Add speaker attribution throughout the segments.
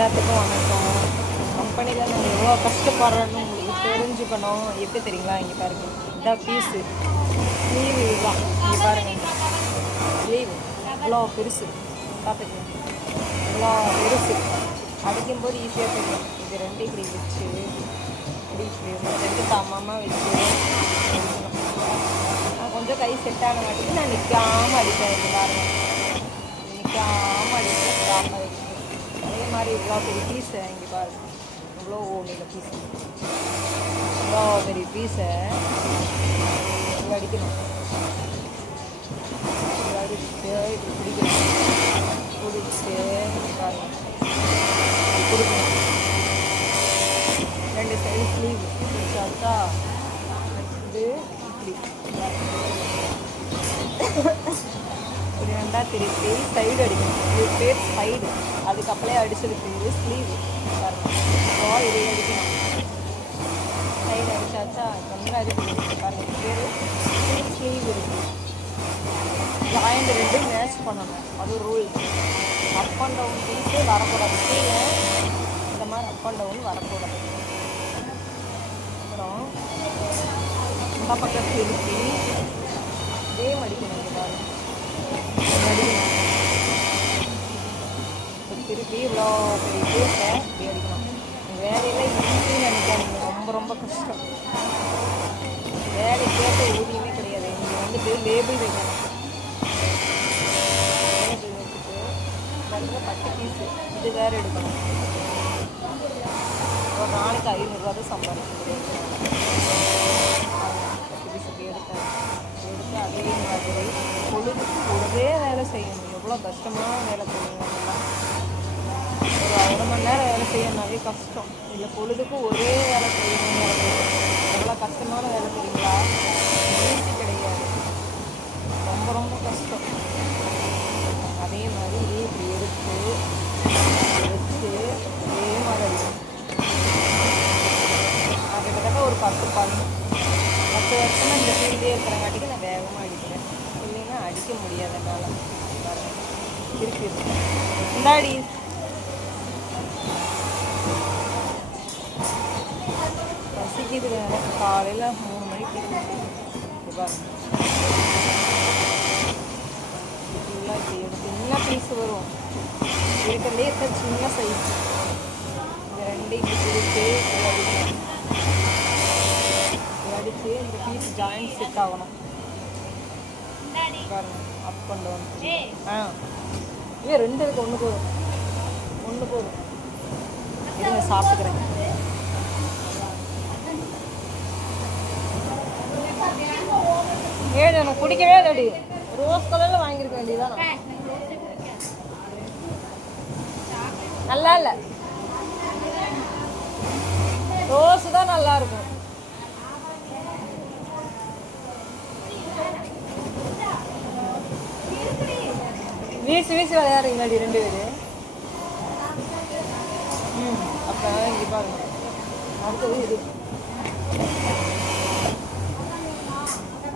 Speaker 1: எல்லாத்துக்கும் வணக்கம். கம்பெனியில் நான் எவ்வளோ கஷ்டப்படுறேன்னு உங்களுக்கு தெரிஞ்சுக்கணும். எப்படி தெரியுங்களா? இங்கே பாருங்க. இதான் பீஸு ஸ்லீவ் இதுதான். இங்கே பாருங்க. லீவு இவ்வளோ பெருசு. பார்த்துக்கலாம் இவ்வளோ பெருசு. அடிக்கும்போது ஈஸியாக தெரியும் இது ரெண்டு இப்படி வச்சு இப்படி இப்படி ரெண்டு தாமமாக வச்சு. நான் கொஞ்சம் கை செட் ஆன மாட்டேங்குது நான் நிற்காம அடிப்பேன். இது பாருங்க நிற்காம அடிப்பேன் ஸ்டாப்பாக வச்சு அதே மாதிரி இவ்வளோ பெரிய பீஸை இங்கே பாருங்க இவ்வளோ நீல பீஸ் இவ்வளோ பெரிய பீஸை இப்படி அடிக்கணும். அடிச்சுட்டு இப்படி பிடிக்கணும். பாருங்க. கொடுக்கணும் ரெண்டு சைடு ஸ்லீவ் பிடிச்சாச்சா இது இப்படி. நல்லா திருப்பி சைடு அடிக்கணும். இது பேர் சைடு அதுக்கப்புறம் அடிச்சிருக்கு இது ஸ்லீவ் பாருங்க இது அடிக்கணும். சைடு அடிச்சாச்சா நல்லா இருக்குது பாருங்கள் பேர் ஸ்லீவ் இருக்குது ஜாயிண்ட் ரெண்டும் மேட்ச் பண்ணணும். அது rule up and down piece வரக்கூடாது. கீழே இந்த மாதிரி அப் அண்ட் டவுன் வரக்கூடாது. அப்புறம் இந்த பக்கத்தில் திருப்பி இதே மடிக்கணும் பாருங்கள் திருப்பி இவ்வளோ பெரிய பீஸை இப்படி அடிக்கணும் வேலையில் ஈஸின்னு நினைக்காதீங்க. ரொம்ப ரொம்ப கஷ்டம். வேலை கேட்ட ஊதியமே கிடையாது. இங்கே வந்துட்டு லேபிள் வைக்கணும். லேபிள் வச்சுட்டு நல்ல பத்து பீஸு இது வேறு எடுக்கணும். ஒரு நாளைக்கு ஐநூறுரூவா தான் சம்பாதிக்க பத்து பீஸ் இப்படி எடுத்தேன் எடுத்து அதே மாதிரி பொழுதுக்கு ஒரே வேலை செய்யணும் எவ்வளோ கஷ்டமான வேலை செய்யணும்லாம் ஒரு அரை மணி நேரம் வேலை செய்யணும்னாவே கஷ்டம். இல்லை பொழுதுக்கு ஒரே வேலை செய்யணும்னு எவ்வளோ கஷ்டமான வேலை தெரியுங்களா? ஈஸி கிடையாது. ரொம்ப ரொம்ப கஷ்டம். அதே மாதிரி இப்படி எடுத்து வச்சு அதே மாதிரி. நான் கிட்டத்தட்ட ஒரு பத்து பண்ணு பத்து வருஷமாக இந்த ஃபீல்டே இருக்கிறங்காட்டிக்கு நான் வேகமாக அடிக்கிறேன். இல்லைன்னா அடிக்க முடியாது என்னால் இருக்கு. இந்தாடி. பசிக்குது வேற காலையில் மூணு மணிக்கு பாருங்க ஃபுல்லாக இப்படி எடுத்து பீஸ் வரும். இருக்கிறதே இருக்க சின்ன சைஸ் இந்த ரெண்டையும் இப்படி பிடிச்சி அடித்து இந்த பீஸ் ஜாயின் செட் ஆகணும். பாருங்க. அப் அண்ட் டவுன் ஆ. ஏன் ரெண்டு இருக்கு. ஒன்று போதும். ஒன்று போதும். இருங்க சாப்பிட்டுக்கிறேன். ஏழு எனக்கு பிடிக்கவே இல்லடி ரோஸ் கலரில் வாங்கியிருக்க வேண்டியதான் நல்லா இல்லை. ரோஸ் தான் நல்லா இருக்கும். வீசி வீசி விளையாடுறீங்களா ரெண்டு பேர்? ம் அப்போ இங்கே பாருங்க. அடுத்தது இது.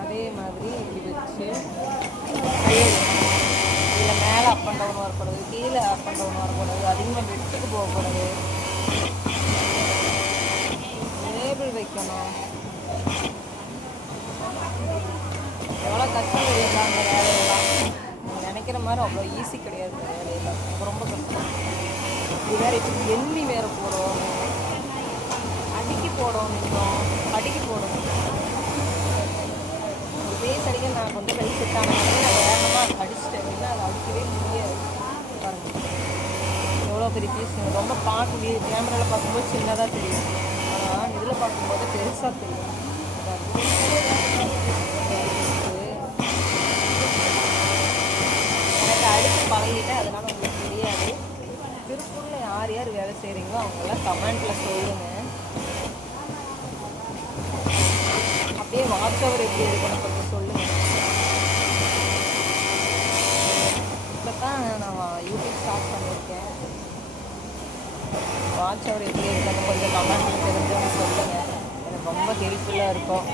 Speaker 1: அதே மாதிரி இது வச்சு இதில் மேலே அப் அண்ட் டவுன் வரக்கூடாது கீழே அப் அண்ட் டவுன் வரக்கூடாது அதிகமாக வெட்டுக்கு போகக்கூடாது. லேபிள் வைக்கணும் எவ்வளோ கஷ்டம் தெரியுங்களா அந்த வேலையெல்லாம் நீங்கள் நினைக்கிற மாதிரி அவ்வளோ ஈஸி கிடையாது இந்த வேலையெல்லாம் ரொம்ப ரொம்ப கஷ்டம். இது வேறு இப்போ எண்ணி வேறு போடும் அடுக்கி போடும் இன்னும் அடுக்கி போடணும் ஒரு பேஸ் அடிக்க நான் கொஞ்சம் கை செட் ஆனேன் நான் வேகமாக அடிச்சிட்டேன். இல்லை அதை அடிக்கவே முடியாது. பாருங்க. எவ்வளோ பெரிய பீஸ் ரொம்ப பார்க்க கேமராவில் பார்க்கும்போது சின்னதாக தெரியும். ஆனால் இதில் பார்க்கும்போது பெருசாக தெரியும் பாருங்க. எனக்கு அடித்து பழகிட்டேன் அதனால் உங்களுக்கு தெரியாது. திருப்பூரில் யார் யார் வேலை செய்கிறீங்களோ அவங்கெல்லாம் கமெண்ட்டில் சொல்லுங்கள் அப்படியே வாட்ச் எப்படி இருக்கணும் கொஞ்சம் சொல்லுங்கள் இப்போ தான் நான் யூடியூப் ஸ்டார்ட் பண்ணியிருக்கேன் வாட்ச் எப்படி இருக்கணும் கொஞ்சம் கமெண்ட்டில் தெரிஞ்சவங்க சொல்லுங்கள் எனக்கு ரொம்ப ஹெல்ப்ஃபுல்லாக இருக்கும்.